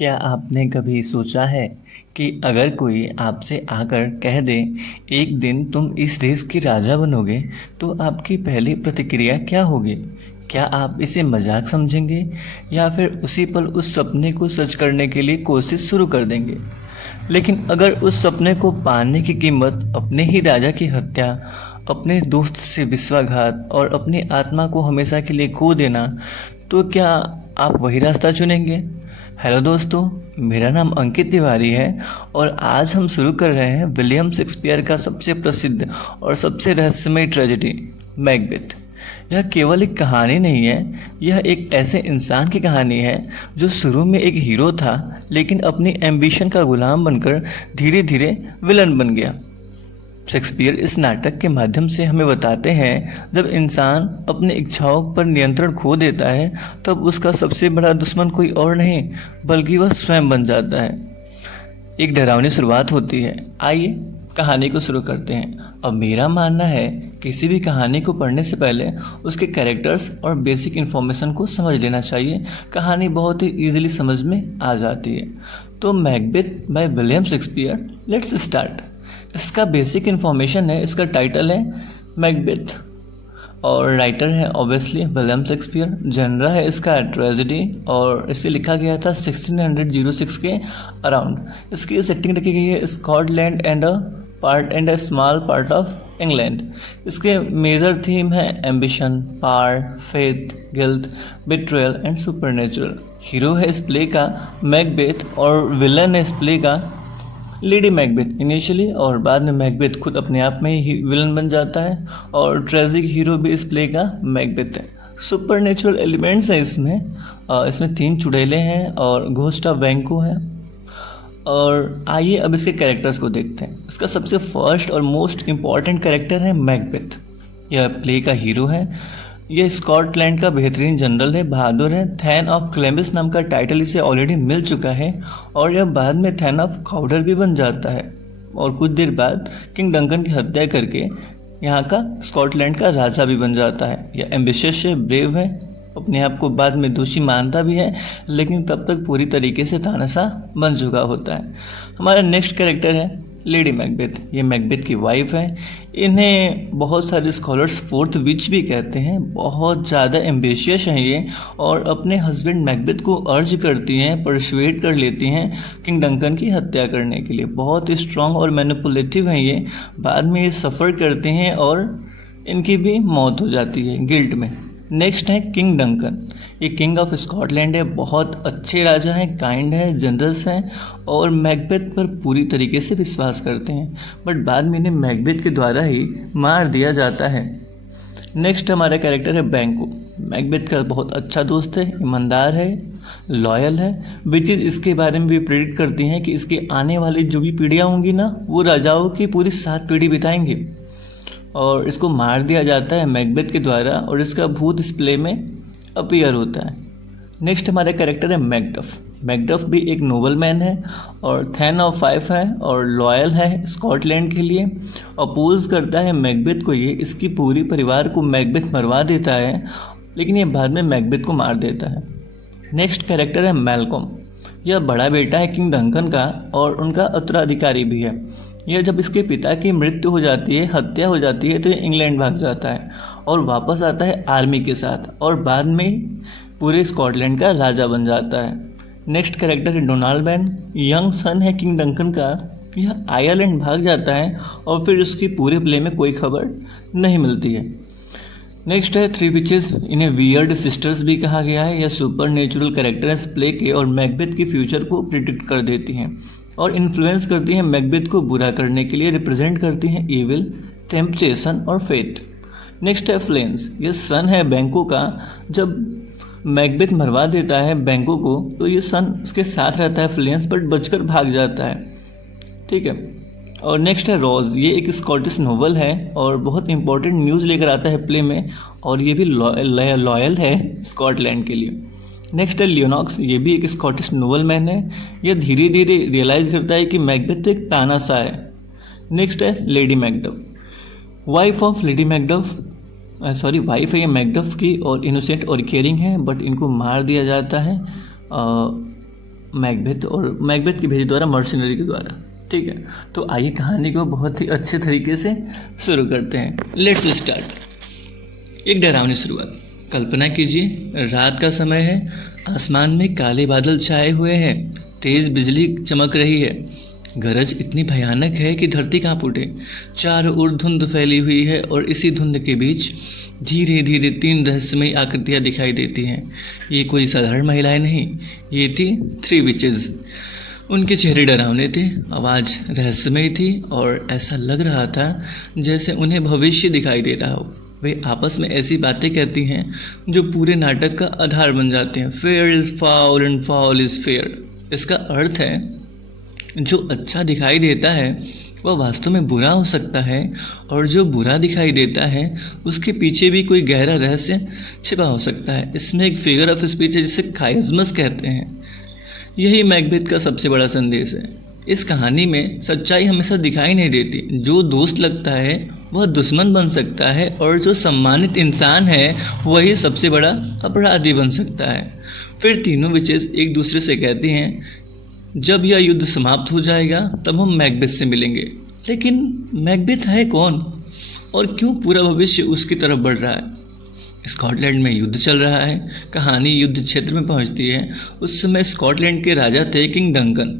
क्या आपने कभी सोचा है कि अगर कोई आपसे आकर कह दे एक दिन तुम इस देश के राजा बनोगे तो आपकी पहली प्रतिक्रिया क्या होगी? क्या आप इसे मजाक समझेंगे या फिर उसी पल उस सपने को सच करने के लिए कोशिश शुरू कर देंगे? लेकिन अगर उस सपने को पाने की कीमत अपने ही राजा की हत्या, अपने दोस्त से विश्वासघात और अपनी आत्मा को हमेशा के लिए खो देना, तो क्या आप वही रास्ता चुनेंगे? हेलो दोस्तों, मेरा नाम अंकित तिवारी है और आज हम शुरू कर रहे हैं विलियम शेक्सपियर का सबसे प्रसिद्ध और सबसे रहस्यमय ट्रेजेडी मैकबेथ। यह केवल एक कहानी नहीं है, यह एक ऐसे इंसान की कहानी है जो शुरू में एक हीरो था लेकिन अपनी एम्बिशन का गुलाम बनकर धीरे धीरे विलन बन गया। शेक्सपियर इस नाटक के माध्यम से हमें बताते हैं जब इंसान अपनी इच्छाओं पर नियंत्रण खो देता है तब उसका सबसे बड़ा दुश्मन कोई और नहीं बल्कि वह स्वयं बन जाता है। एक डरावनी शुरुआत होती है। आइए कहानी को शुरू करते हैं। अब मेरा मानना है किसी भी कहानी को पढ़ने से पहले उसके कैरेक्टर्स और बेसिक इन्फॉर्मेशन को समझ लेना चाहिए। कहानी बहुत ही ईजिली समझ में आ जाती है। तो Macbeth by William Shakespeare, let's start. इसका बेसिक इन्फॉर्मेशन है, इसका टाइटल है मैकबेथ और राइटर है ऑब्वियसली विलियम शेक्सपियर। जनरा है इसका ट्रेजेडी और इसे लिखा गया था 1606 के अराउंड। इसकी सेटिंग रखी गई है Scotland and a small part of England. इसके मेजर थीम है ambition, power, faith, guilt, betrayal and supernatural. Hero है इस प्ले का मैकबेथ और विलन है इस प्ले का लेडी मैकबेथ इनिशियली, और बाद में मैकबेथ खुद अपने आप में ही विलन बन जाता है और ट्रेजिक हीरो भी इस प्ले का मैकबेथ है। सुपर नेचुरल एलिमेंट्स हैं इसमें 3 चुड़ैले हैं और घोस्ट ऑफ बैंको है। और आइए अब इसके कैरेक्टर्स को देखते हैं। इसका सबसे फर्स्ट और मोस्ट इम्पॉर्टेंट कैरेक्टर है मैकबेथ। यह प्ले का हीरो है। यह स्कॉटलैंड का बेहतरीन जनरल है, बहादुर है। थैन ऑफ क्लेमिस नाम का टाइटल इसे ऑलरेडी मिल चुका है और यह बाद में थैन ऑफ काउडर भी बन जाता है और कुछ देर बाद किंग डंकन की हत्या करके यहाँ का स्कॉटलैंड का राजा भी बन जाता है। यह एम्बिशियस है, ब्रेव है, अपने आप को बाद में दोषी मानता भी है लेकिन तब तक पूरी तरीके से तानाशाह बन चुका होता है। हमारा नेक्स्ट कैरेक्टर है लेडी मैकबेथ। ये मैकबेथ की वाइफ है। इन्हें बहुत सारे स्कॉलर्स फोर्थ विच भी कहते हैं। बहुत ज़्यादा एम्बिशियस हैं ये और अपने हस्बैंड मैकबेथ को अर्ज करती हैं, परसुएड कर लेती हैं किंग डंकन की हत्या करने के लिए। बहुत स्ट्रांग और मैनिपुलेटिव हैं ये। बाद में ये सफ़र करते हैं और इनकी भी मौत हो जाती है गिल्ट में। नेक्स्ट है किंग डंकन। ये किंग ऑफ स्कॉटलैंड है, बहुत अच्छे राजा हैं, काइंड है, जनरस हैं और मैकबेथ पर पूरी तरीके से विश्वास करते हैं, बट बाद में इन्हें मैकबेथ के द्वारा ही मार दिया जाता है। नेक्स्ट हमारा कैरेक्टर है बैंको। मैकबेथ का बहुत अच्छा दोस्त है, ईमानदार है, लॉयल है। विचेज इसके बारे में भी प्रेडिक्ट करती हैं कि इसकी आने वाली जो भी पीढ़ियाँ होंगी ना वो राजाओं की पूरी 7 पीढ़ी बिताएंगे और इसको मार दिया जाता है मैकबेथ के द्वारा और इसका भूत इस प्ले में अपीयर होता है। नेक्स्ट हमारा कैरेक्टर है मैकडफ। मैकडफ भी एक नोबल मैन है और थैन ऑफ 5 है और लॉयल है स्कॉटलैंड के लिए। अपोज करता है मैकबेथ को। ये इसकी पूरी परिवार को मैकबेथ मरवा देता है लेकिन ये बाद में मैकबेथ को मार देता है। नेक्स्ट कैरेक्टर है मैल्कॉम। यह बड़ा बेटा है किंग डंकन का और उनका उत्तराधिकारी भी है। यह जब इसके पिता की मृत्यु हो जाती है, हत्या हो जाती है, तो ये इंग्लैंड भाग जाता है और वापस आता है आर्मी के साथ और बाद में पूरे स्कॉटलैंड का राजा बन जाता है। नेक्स्ट कैरेक्टर है डोनाल्ड बैन। यंग सन है किंग डंकन का। यह आयरलैंड भाग जाता है और फिर उसकी पूरे प्ले में कोई खबर नहीं मिलती है। नेक्स्ट है 3 विचेस। इन्हें वियर्ड सिस्टर्स भी कहा गया है। यह सुपर नेचुरल कैरेक्टर है इस प्ले के और मैकबेथ के फ्यूचर को प्रिडिक्ट कर देती हैं और इन्फ्लुएंस करती हैं मैकबेथ को बुरा करने के लिए। रिप्रेजेंट करती हैं इविल, टेम्पटेशन और फेट। नेक्स्ट है फ्लेंस। ये सन है बैंको का। जब मैकबेथ मरवा देता है बैंको को तो ये सन उसके साथ रहता है फ्लेंस, बट बचकर भाग जाता है। ठीक है। और नेक्स्ट है रोज। ये एक स्कॉटिश नोवेल है और बहुत इंपॉर्टेंट न्यूज़ लेकर आता है प्ले में और ये भी लॉयल है स्कॉटलैंड के लिए। नेक्स्ट है लियोनॉक्स। ये भी एक स्कॉटिश नोवेल मैन है। यह धीरे धीरे रियलाइज करता है कि मैकबेथ एक तानाशाह है। नेक्स्ट है lady Macduff. Wife of lady Macduff, wife है ये मैकडफ की और इनोसेंट और केयरिंग है, बट इनको मार दिया जाता है मैकबेथ और मैकबेथ की भेजी द्वारा मर्सिनरी के द्वारा। ठीक है, तो आइए कहानी को बहुत ही अच्छे तरीके से शुरू करते हैं। Let's start. एक डरावनी शुरुआत। कल्पना कीजिए, रात का समय है, आसमान में काले बादल छाए हुए हैं, तेज बिजली चमक रही है, गरज इतनी भयानक है कि धरती कांप उठे। चारों ओर धुंध फैली हुई है और इसी धुंध के बीच धीरे धीरे 3 रहस्यमयी आकृतियां दिखाई देती हैं। ये कोई साधारण महिलाएं नहीं, ये थी 3 विचेस। उनके चेहरे डरावने थे, आवाज़ रहस्यमयी थी और ऐसा लग रहा था जैसे उन्हें भविष्य दिखाई दे रहा हो। वे आपस में ऐसी बातें कहती हैं जो पूरे नाटक का आधार बन जाते हैं। Fair is foul and foul is fair. इसका अर्थ है जो अच्छा दिखाई देता है वह वास्तव में बुरा हो सकता है, और जो बुरा दिखाई देता है उसके पीछे भी कोई गहरा रहस्य छिपा हो सकता है। इसमें एक फिगर ऑफ स्पीच है जिसे खाइज़मस कहते हैं। यही मैकबेथ का सबसे बड़ा संदेश है। इस कहानी में सच्चाई हमेशा दिखाई नहीं देती। जो दोस्त लगता है वह दुश्मन बन सकता है, और जो सम्मानित इंसान है वही सबसे बड़ा अपराधी बन सकता है। फिर तीनों विचेस एक दूसरे से कहती हैं, जब यह युद्ध समाप्त हो जाएगा तब हम मैकबेथ से मिलेंगे। लेकिन मैकबेथ है कौन और क्यों पूरा भविष्य उसकी तरफ बढ़ रहा है? स्कॉटलैंड में युद्ध चल रहा है। कहानी युद्ध क्षेत्र में पहुंचती है। उस समय स्कॉटलैंड के राजा थे किंग डंकन।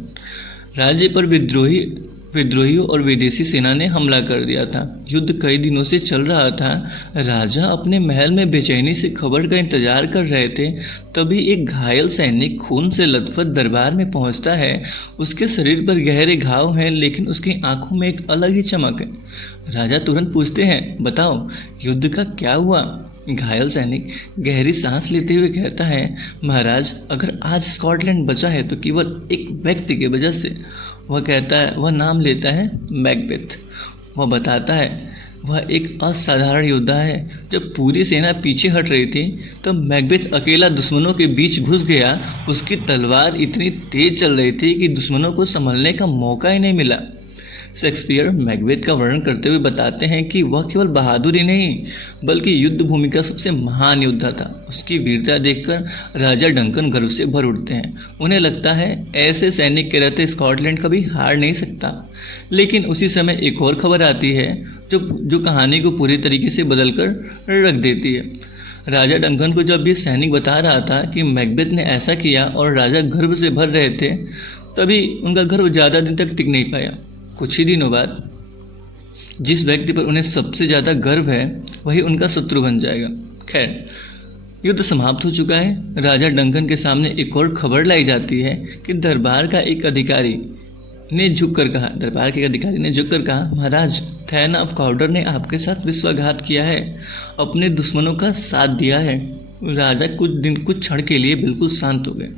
राज्य पर विद्रोहियों और विदेशी सेना ने हमला कर दिया था। युद्ध कई दिनों से चल रहा था। राजा अपने महल में बेचैनी से खबर का इंतजार कर रहे थे। तभी एक घायल सैनिक खून से लथपथ दरबार में पहुंचता है। उसके शरीर पर गहरे घाव हैं, लेकिन उसकी आंखों में एक अलग ही चमक है। राजा तुरंत पूछते हैं, बताओ युद्ध का क्या हुआ? घायल सैनिक गहरी सांस लेते हुए कहता है, महाराज, अगर आज स्कॉटलैंड बचा है तो केवल एक व्यक्ति की वजह से। वह नाम लेता है मैकबेथ। वह बताता है वह एक असाधारण योद्धा है। जब पूरी सेना पीछे हट रही थी तब मैकबेथ अकेला दुश्मनों के बीच घुस गया। उसकी तलवार इतनी तेज चल रही थी कि दुश्मनों को संभलने का मौका ही नहीं मिला। शेक्सपियर मैकबेथ का वर्णन करते हुए बताते हैं कि वह केवल बहादुर ही नहीं बल्कि युद्ध भूमि का सबसे महान योद्धा था। उसकी वीरता देखकर राजा डंकन गर्व से भर उठते हैं। उन्हें लगता है ऐसे सैनिक के रहते स्कॉटलैंड कभी हार नहीं सकता। लेकिन उसी समय एक और खबर आती है जो कहानी को पूरी तरीके से बदल कर रख देती है। राजा डंकन को जब ये सैनिक बता रहा था कि मैकबेथ ने ऐसा किया और राजा गर्व से भर रहे थे, तभी उनका गर्व ज़्यादा दिन तक टिक नहीं पाया। कुछ ही दिनों बाद जिस व्यक्ति पर उन्हें सबसे ज़्यादा गर्व है वही उनका शत्रु बन जाएगा। खैर, युद्ध समाप्त हो चुका है। राजा डंकन के सामने एक और खबर लाई जाती है कि दरबार के एक अधिकारी ने झुककर कहा, महाराज, थैन ऑफ काउडर ने आपके साथ विश्वासघात किया है, अपने दुश्मनों का साथ दिया है। राजा कुछ क्षण के लिए बिल्कुल शांत हो गए।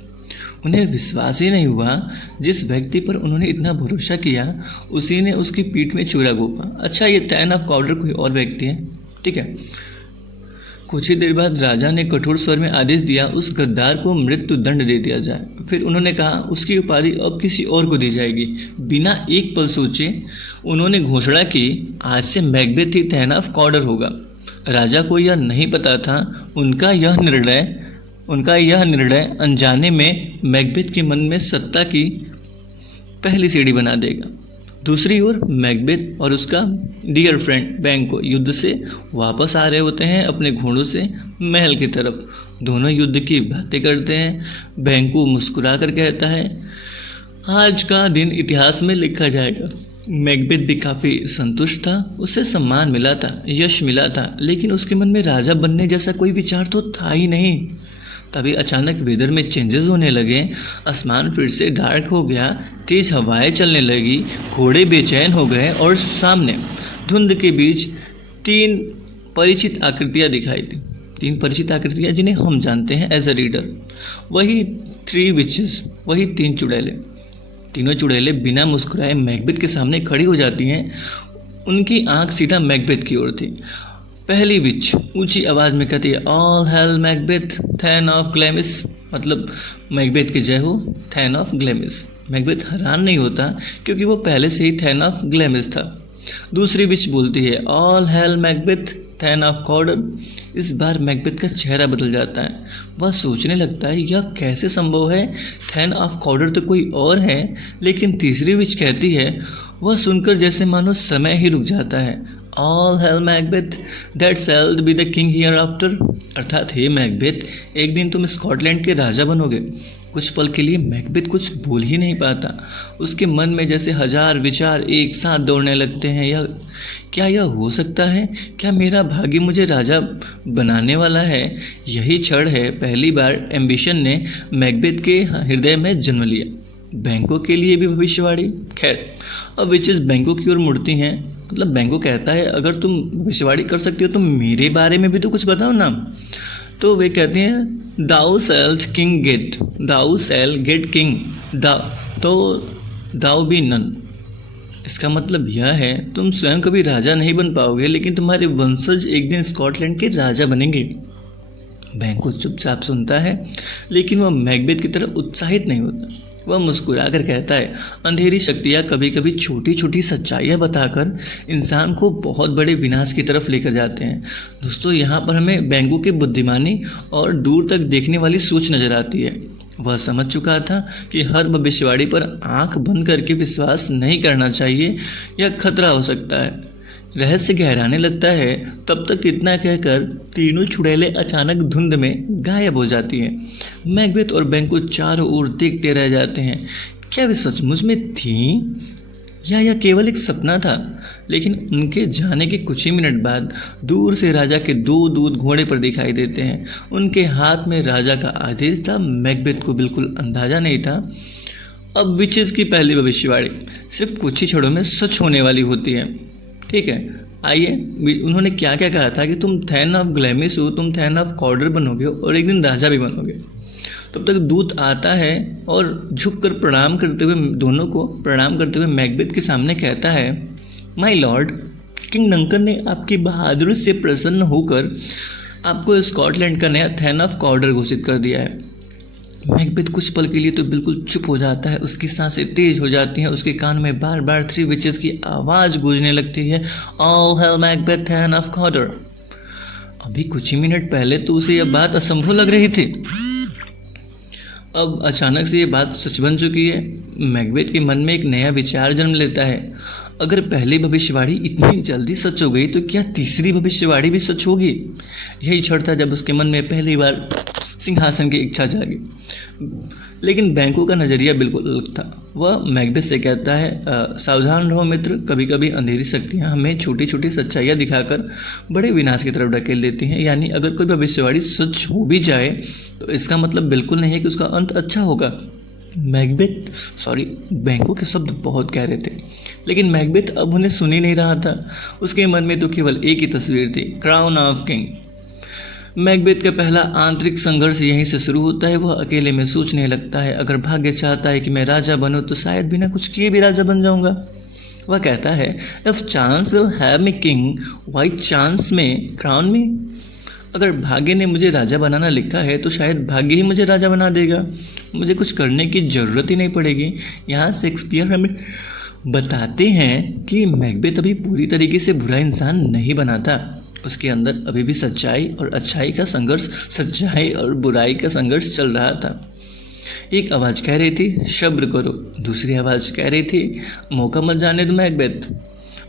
उन्हें विश्वास ही नहीं हुआ। जिस व्यक्ति पर उन्होंने इतना भरोसा किया उसी ने उसकी पीठ में चूरा घोंपा। अच्छा, ये थैन ऑफ काउडर कोई और व्यक्ति है। ठीक है। कुछ ही देर बाद राजा ने कठोर स्वर में आदेश दिया, उस गद्दार को मृत्यु दंड दे दिया जाए। फिर उन्होंने कहा उसकी उपाधि अब किसी और को दी जाएगी। बिना एक पल सोचे उन्होंने घोषणा की, आज से मैकबेथ ही थैन ऑफ काउडर होगा। राजा को यह नहीं पता था उनका यह निर्णय अनजाने में मैकबेथ के मन में सत्ता की पहली सीढ़ी बना देगा। दूसरी ओर मैकबेथ और उसका डियर फ्रेंड बैंको युद्ध से वापस आ रहे होते हैं अपने घोड़ों से महल की तरफ। दोनों युद्ध की बातें करते हैं। बैंको मुस्कुरा कर कहता है, आज का दिन इतिहास में लिखा जाएगा। मैकबेथ भी काफ़ी संतुष्ट था। उसे सम्मान मिला था, यश मिला था, लेकिन उसके मन में राजा बनने जैसा कोई विचार तो था ही नहीं। तभी अचानक वेदर में चेंजेस होने लगे। आसमान फिर से डार्क हो गया, तेज हवाएं चलने लगी, घोड़े बेचैन हो गए और सामने धुंध के बीच 3 परिचित आकृतियां दिखाई दी। 3 परिचित आकृतियां जिन्हें हम जानते हैं एज अ रीडर। वही 3 विचेस, वही 3 चुड़ैलें। तीनों चुड़ैलें बिना मुस्कुराए मैकबेथ के सामने खड़ी हो जाती हैं। उनकी आंख सीधा मैकबेथ की ओर थी। पहली विच ऊंची आवाज में कहती है, all hail Macbeth thane of Glamis, मतलब मैकबेथ की जय हो, थैन ऑफ ग्लैमिस। मैकबेथ हैरान नहीं होता क्योंकि वो पहले से ही थैन ऑफ ग्लैमिस था। दूसरी विच बोलती है, all hail Macbeth thane of Cawdor. इस बार मैकबेथ का चेहरा बदल जाता है। वह सोचने लगता है यह कैसे संभव है, थैन ऑफ कॉर्डर तो कोई और है। लेकिन तीसरी विच कहती है, वह सुनकर जैसे मानो समय ही रुक जाता है, all hail Macbeth that shall be the king here after. अर्थात हे मैकबेथ, एक दिन तुम स्कॉटलैंड के राजा बनोगे। कुछ पल के लिए मैकबेथ कुछ बोल ही नहीं पाता। उसके मन में जैसे हजार विचार एक साथ दौड़ने लगते हैं। क्या यह हो सकता है? क्या मेरा भाग्य मुझे राजा बनाने वाला है? यही क्षण है पहली बार एम्बिशन ने मैकबेथ के हृदय में जन्म लिया। बैंकों के लिए भी भविष्यवाणी। खैर, अब विचेस बैंकों की ओर मुड़ती हैं। मतलब बैंकों कहता है अगर तुम भविष्यवाणी कर सकती हो तो मेरे बारे में भी तो कुछ बताओ ना। तो वे कहते हैं दाउ शैल्ट किंग गेट, दाउ शैल गेट किंग, तो दाउ बी नन। इसका मतलब यह है तुम स्वयं कभी राजा नहीं बन पाओगे, लेकिन तुम्हारे वंशज एक दिन स्कॉटलैंड के राजा बनेंगे। बैंको चुपचाप सुनता है, लेकिन वह मैकबेथ की तरह उत्साहित नहीं होता। वह मुस्कुराकर कहता है अंधेरी शक्तियाँ कभी कभी छोटी छोटी सच्चाइयाँ बताकर इंसान को बहुत बड़े विनाश की तरफ लेकर जाते हैं। दोस्तों, यहाँ पर हमें बैंकों की बुद्धिमानी और दूर तक देखने वाली सोच नजर आती है। वह समझ चुका था कि हर भविष्यवाणी पर आंख बंद करके विश्वास नहीं करना चाहिए, यह खतरा हो सकता है। रहस्य गहराने लगता है। तब तक इतना कहकर तीनों चुड़ैलें अचानक धुंध में गायब हो जाती हैं। मैकबेथ और बैंको चारों ओर देखते रह जाते हैं। क्या वे सचमुच में थीं या यह केवल एक सपना था? लेकिन उनके जाने के कुछ ही मिनट बाद दूर से राजा के दो दूत घोड़े पर दिखाई देते हैं। उनके हाथ में राजा का आदेश था। मैकबेथ को बिल्कुल अंदाजा नहीं था अब विचेस की पहली भविष्यवाणी सिर्फ कुछ ही क्षणों में सच होने वाली होती है। ठीक है, आइए, उन्होंने क्या क्या कहा था कि तुम थैन ऑफ ग्लैमिस हो, तुम थैन ऑफ कॉर्डर बनोगे और एक दिन राजा भी बनोगे। तब तक दूत आता है और झुककर प्रणाम करते हुए, दोनों को प्रणाम करते हुए मैकबेथ के सामने कहता है, माय लॉर्ड, किंग डंकन ने आपकी बहादुरी से प्रसन्न होकर आपको स्कॉटलैंड का नया थैन ऑफ कॉर्डर घोषित कर दिया है। मैकबेथ कुछ पल के लिए तो बिल्कुल चुप हो जाता है। उसकी सांसें तेज हो जाती हैं। उसके कान में बार बार थ्री विचेस की आवाज गूंजने लगती है, all hail Macbeth thane of Cawdor. अभी कुछ ही मिनट पहले तो उसे यह बात असंभव लग रही थी, अब अचानक से ये बात सच बन चुकी है। मैकबेथ के मन में एक नया विचार जन्म लेता है। अगर पहली भविष्यवाणी इतनी जल्दी सच हो गई तो क्या तीसरी भविष्यवाणी भी सच होगी? यही क्षण था जब उसके मन में पहली बार सिंहासन की इच्छा जागी। लेकिन बैंकों का नजरिया बिल्कुल अलग था। वह मैकबेथ से कहता है, सावधान रहो मित्र, कभी कभी अंधेरी शक्तियाँ हमें छोटी छोटी सच्चाइयाँ दिखाकर बड़े विनाश की तरफ ढकेल देती हैं। यानी अगर कोई भविष्यवाणी सच हो भी जाए तो इसका मतलब बिल्कुल नहीं है कि उसका अंत अच्छा होगा। बैंकों के शब्द बहुत गहरे थे, लेकिन मैकबेथ अब उन्हें सुन ही नहीं रहा था। उसके मन में तो केवल एक ही तस्वीर थी, क्राउन ऑफ किंग। मैकबेथ का पहला आंतरिक संघर्ष यहीं से शुरू होता है। वह अकेले में सोचने लगता है, अगर भाग्य चाहता है कि मैं राजा बनूं तो शायद बिना कुछ किए भी राजा बन जाऊंगा। वह कहता है, if chance will have me king, why chance में क्राउन मी। अगर भाग्य ने मुझे राजा बनाना लिखा है तो शायद भाग्य ही मुझे राजा बना देगा। मुझे कुछ करने की जरूरत ही नहीं पड़ेगी। यहाँ शेक्सपियर हमें बताते हैं कि मैकबेथ अभी पूरी तरीके से बुरा इंसान नहीं बना था। उसके अंदर अभी भी सच्चाई और अच्छाई का संघर्ष, सच्चाई और बुराई का संघर्ष चल रहा था। एक आवाज कह रही थी, सब्र करो। दूसरी आवाज कह रही थी, मौका मत जाने दो मैकबेथ।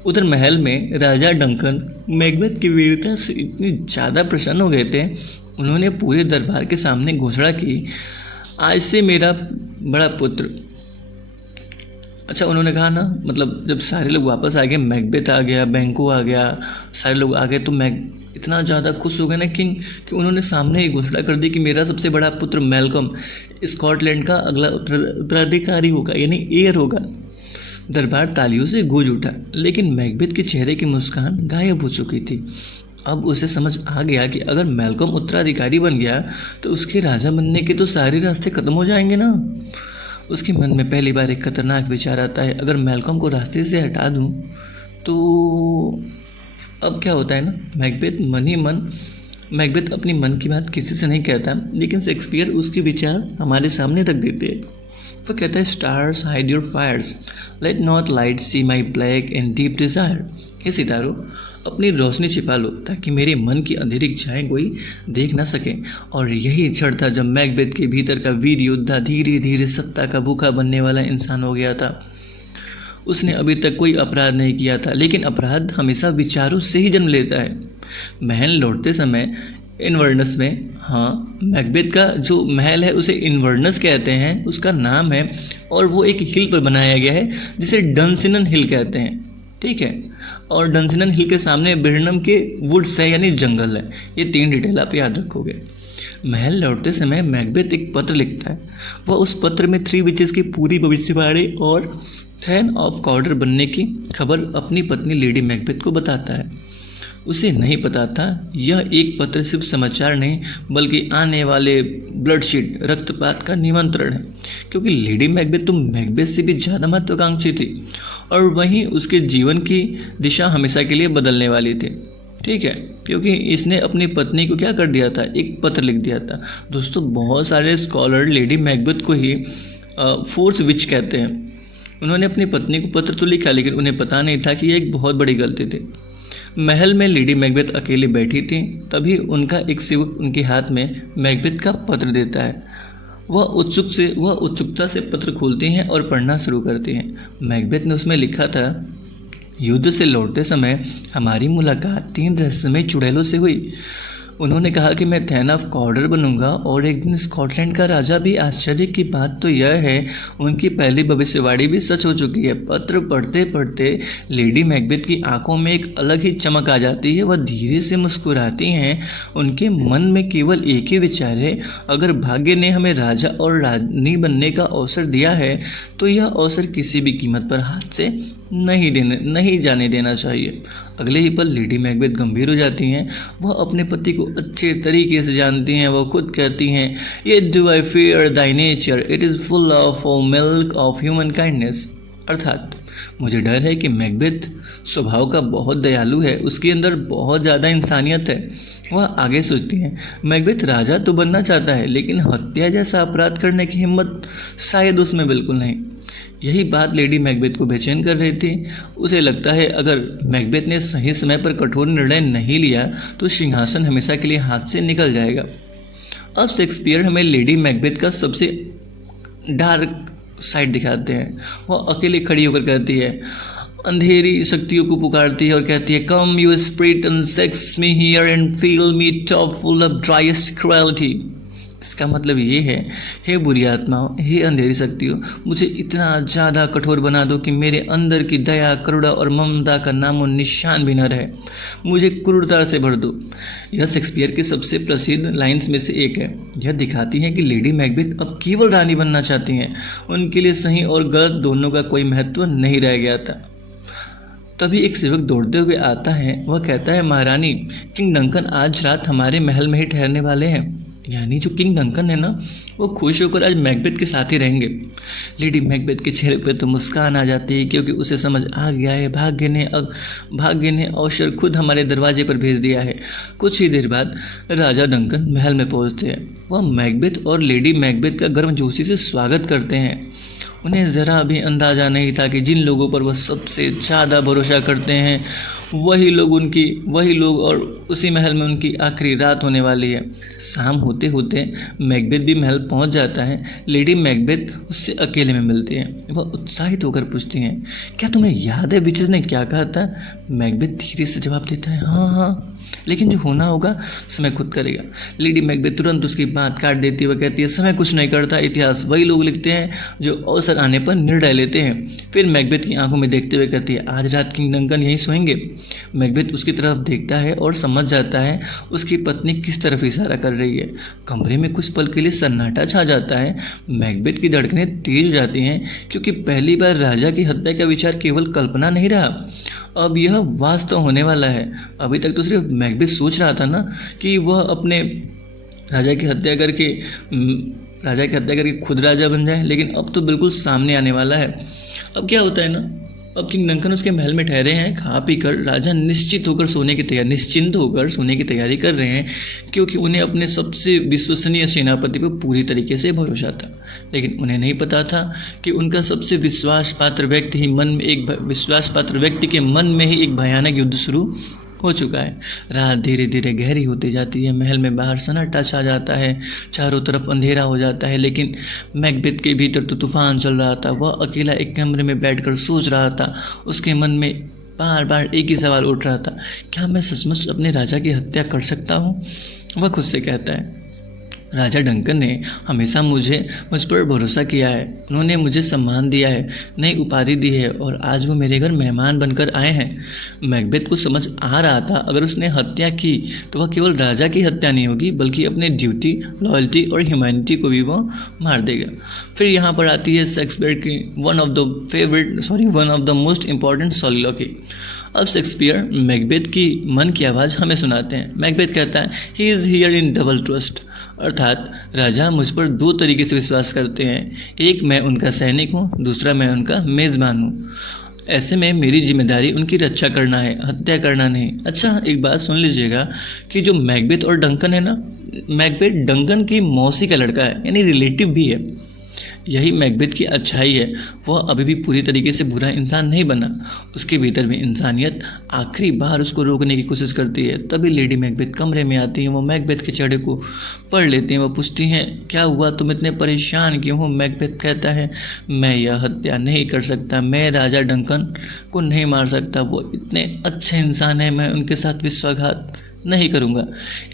उधर महल में राजा डंकन मैकबेथ की वीरता से इतनी ज़्यादा प्रसन्न हो गए थे, उन्होंने पूरे दरबार के सामने घोषणा की, आज से मेरा बड़ा पुत्र। अच्छा, उन्होंने कहा ना, मतलब जब सारे लोग वापस आ गए, मैकबेथ आ गया, बैंको आ गया, सारे लोग आ गए, तो इतना ज़्यादा खुश हो गए ना किंग कि उन्होंने सामने ही घोषणा कर दी कि मेरा सबसे बड़ा पुत्र मैल्कम स्कॉटलैंड का अगला उत्तराधिकारी होगा, यानी एयर होगा। दरबार तालियों से गूंज उठा, लेकिन मैकबेथ के चेहरे की मुस्कान गायब हो चुकी थी। अब उसे समझ आ गया कि अगर मैल्कम उत्तराधिकारी बन गया तो उसके राजा बनने के तो सारे रास्ते खत्म हो जाएंगे ना। उसके मन में पहली बार एक खतरनाक विचार आता है, अगर मैल्कम को रास्ते से हटा दूं तो अब क्या होता है ना, मैकबेथ अपनी मन की बात किसी से नहीं कहता, लेकिन शेक्सपियर उसके विचार हमारे सामने रख देते हैं। वो कहता है, stars hide your fires, let not light see my black and deep desire. हे सितारों, अपनी रोशनी छिपा लो ताकि मेरे मन की अंधेरी इच्छाएं कोई देख ना सके। और यही क्षण था जब मैकबेथ के भीतर का वीर योद्धा धीरे धीरे सत्ता का भूखा बनने वाला इंसान हो गया था। उसने अभी तक कोई अपराध नहीं किया था, लेकिन अपराध हमेशा विचारों से ही जन्म लेता है। महल लौटते समय इनवर्नस में, हाँ, मैकबेथ का जो महल है उसे इनवर्नस कहते हैं, उसका नाम है, और वो एक हिल पर बनाया गया है जिसे डंसिनन हिल कहते हैं, ठीक है। और डंसिनन हिल के सामने बिरनम के वुड्स है, यानी जंगल है। ये 3 डिटेल आप याद रखोगे। महल लौटते समय मैकबेथ एक पत्र लिखता है। वह उस पत्र में 3 विचेस की पूरी भविष्यवाणी और थैन ऑफ कॉर्डर बनने की खबर अपनी पत्नी लेडी मैकबेथ को बताता है। उसे नहीं पता था यह एक पत्र सिर्फ समाचार नहीं बल्कि आने वाले ब्लडशीट रक्तपात का निमंत्रण है, क्योंकि लेडी मैकबेथ तो मैकबेथ से भी ज़्यादा महत्वाकांक्षी थी और वहीं उसके जीवन की दिशा हमेशा के लिए बदलने वाली थी, ठीक है। क्योंकि इसने अपनी पत्नी को क्या कर दिया था, एक पत्र लिख दिया था। दोस्तों, बहुत सारे स्कॉलर लेडी मैकबेथ को ही फोर्स विच कहते हैं। उन्होंने अपनी पत्नी को पत्र तो लिखा, लेकिन उन्हें पता नहीं था कि यह एक बहुत बड़ी गलती थी। महल में लेडी मैकबेथ अकेली बैठी थी, तभी उनका एक सेवक उनके हाथ में मैकबेथ का पत्र देता है। वह उत्सुकता से पत्र खोलती हैं और पढ़ना शुरू करती हैं। मैकबेथ ने उसमें लिखा था, युद्ध से लौटते समय हमारी मुलाकात 3 रहस्यमय चुड़ैलों से हुई। उन्होंने कहा कि मैं थैन ऑफ कॉर्डर बनूंगा और एक दिन स्कॉटलैंड का राजा भी। आश्चर्य की बात तो यह है उनकी पहली भविष्यवाणी भी सच हो चुकी है। पत्र पढ़ते पढ़ते लेडी मैकबेथ की आंखों में एक अलग ही चमक आ जाती है। वह धीरे से मुस्कुराती हैं। उनके मन में केवल एक ही विचार है, अगर भाग्य ने हमें राजा और रानी बनने का अवसर दिया है तो यह अवसर किसी भी कीमत पर हाथ से नहीं जाने देना चाहिए। अगले ही पल लेडी मैकबेथ गंभीर हो जाती हैं। वह अपने पति को अच्छे तरीके से जानती हैं। वह खुद कहती हैं, ये do I fear Dai nature, it is full of milk of human kindness. अर्थात मुझे डर है कि मैकबेथ स्वभाव का बहुत दयालु है, उसके अंदर बहुत ज़्यादा इंसानियत है। वह आगे सोचती हैं, मैकबेथ राजा तो बनना चाहता है, लेकिन हत्या जैसा अपराध करने की हिम्मत शायद उसमें बिल्कुल नहीं। यही बात लेडी मैकबेथ को बेचैन कर रही थी। उसे लगता है अगर मैकबेथ ने सही समय पर कठोर निर्णय नहीं लिया तो सिंहासन हमेशा के लिए हाथ से निकल जाएगा। अब शेक्सपियर हमें लेडी मैकबेथ का सबसे डार्क साइड दिखाते हैं। वह अकेले खड़ी होकर कहती है, अंधेरी शक्तियों को पुकारती है और कहती है, come you spirit and sex me here and fill me top full of direst cruelty. इसका मतलब ये है, हे बुरी आत्माओं, हे अंधेरी शक्तियों, मुझे इतना ज़्यादा कठोर बना दो कि मेरे अंदर की दया, करुणा और ममता का नामो निशान भी न रहे। मुझे क्रूरता से भर दो। यह शेक्सपियर की सबसे प्रसिद्ध लाइन्स में से एक है। यह दिखाती है कि लेडी मैकबेथ अब केवल रानी बनना चाहती हैं। उनके लिए सही और गलत दोनों का कोई महत्व नहीं रह गया था। तभी एक सेवक दौड़ते हुए आता है। वह कहता है, महारानी, किंग डंकन आज रात हमारे महल में ही ठहरने वाले हैं। यानी जो किंग डंकन है ना, वो खुश होकर आज मैकबेथ के साथ ही रहेंगे। लेडी मैकबेथ के चेहरे पे तो मुस्कान आ जाती है, क्योंकि उसे समझ आ गया है भाग्य ने अवसर खुद हमारे दरवाजे पर भेज दिया है। कुछ ही देर बाद राजा डंकन महल में पहुंचते हैं। वह मैकबेथ और लेडी मैकबेथ का गर्मजोशी से स्वागत करते हैं। उन्हें ज़रा भी अंदाज़ा नहीं था कि जिन लोगों पर वह सबसे ज़्यादा भरोसा करते हैं वही लोग और उसी महल में उनकी आखिरी रात होने वाली है। शाम होते होते मैकबेथ भी महल पहुंच जाता है। लेडी मैकबेथ उससे अकेले में मिलती है। वह उत्साहित होकर पूछती हैं, क्या तुम्हें याद है विचेस ने क्या कहा था? मैकबेथ धीरे से जवाब देता है, हाँ, लेकिन जो होना होगा समय खुद करेगा। लेडी मैकबेथ तुरंत उसकी बात काट देती है। वह कहती है, समय कुछ नहीं करता, इतिहास वही लोग लिखते हैं जो अवसर आने पर निर्णय लेते हैं। फिर मैकबेथ की आंखों में देखते हुए कहती है, आज रात किंग डंकन यहीं सोएंगे। मैकबेथ उसकी तरफ देखता है और समझ जाता है उसकी पत्नी किस तरफ इशारा कर रही है। कमरे में कुछ पल के लिए सन्नाटा छा जाता है। मैकबेथ की धड़कनें तेज हो जाती हैं, क्योंकि पहली बार राजा की हत्या का विचार केवल कल्पना नहीं रहा, अब यह वास्तव होने वाला है। अभी तक तो सिर्फ मैकबेथ सोच रहा था ना कि वह अपने राजा की हत्या करके खुद राजा बन जाए, लेकिन अब तो बिल्कुल सामने आने वाला है। अब क्या होता है ना अब किंग डंकन उसके महल में ठहरे हैं, खा पी कर राजा निश्चिंत होकर सोने की तैयारी कर रहे हैं, क्योंकि उन्हें अपने सबसे विश्वसनीय सेनापति पर पूरी तरीके से भरोसा था। लेकिन उन्हें नहीं पता था कि उनका सबसे विश्वास पात्र व्यक्ति के मन में ही एक भयानक युद्ध शुरू हो चुका है। रात धीरे धीरे गहरी होती जाती है, महल में बाहर सन्नाटा छा जाता है, चारों तरफ अंधेरा हो जाता है। लेकिन मैकबेथ के भीतर तो तूफान चल रहा था। वह अकेला एक कमरे में बैठकर सोच रहा था। उसके मन में बार बार एक ही सवाल उठ रहा था, क्या मैं सचमुच अपने राजा की हत्या कर सकता हूँ? वह खुद से कहता है, राजा डंकन ने हमेशा मुझ पर भरोसा किया है। उन्होंने मुझे सम्मान दिया है, नई उपाधि दी है और आज वो मेरे घर मेहमान बनकर आए हैं। मैकबेथ को समझ आ रहा था अगर उसने हत्या की तो वह केवल राजा की हत्या नहीं होगी, बल्कि अपने ड्यूटी, लॉयल्टी और ह्यूमैनिटी को भी वह मार देगा। फिर यहाँ पर आती है शेक्सपियर की one of the most important soliloquy. अब शेक्सपियर मैकबेथ की मन की आवाज़ हमें सुनाते हैं। मैकबेथ कहता है, he is here in double trust, अर्थात राजा मुझ पर दो तरीके से विश्वास करते हैं। एक, मैं उनका सैनिक हूँ, दूसरा मैं उनका मेज़बान हूँ। ऐसे में मेरी जिम्मेदारी उनकी रक्षा करना है, हत्या करना नहीं। अच्छा, एक बात सुन लीजिएगा कि जो मैकबेथ और डंकन है ना, मैकबेथ डंकन की मौसी का लड़का है, यानी रिलेटिव भी है। यही मैकबेथ की अच्छाई है, वह अभी भी पूरी तरीके से बुरा इंसान नहीं बना। उसके भीतर भी इंसानियत आखिरी बार उसको रोकने की कोशिश करती है। तभी लेडी मैकबेथ कमरे में आती हैं। वो मैकबेथ के चेहरे को पढ़ लेती हैं। वो पूछती हैं, क्या हुआ, तुम इतने परेशान क्यों हो? मैकबेथ कहता है, मैं यह हत्या नहीं कर सकता, मैं राजा डंकन को नहीं मार सकता, वो इतने अच्छे इंसान हैं, मैं उनके साथ विश्वासघात नहीं करूँगा।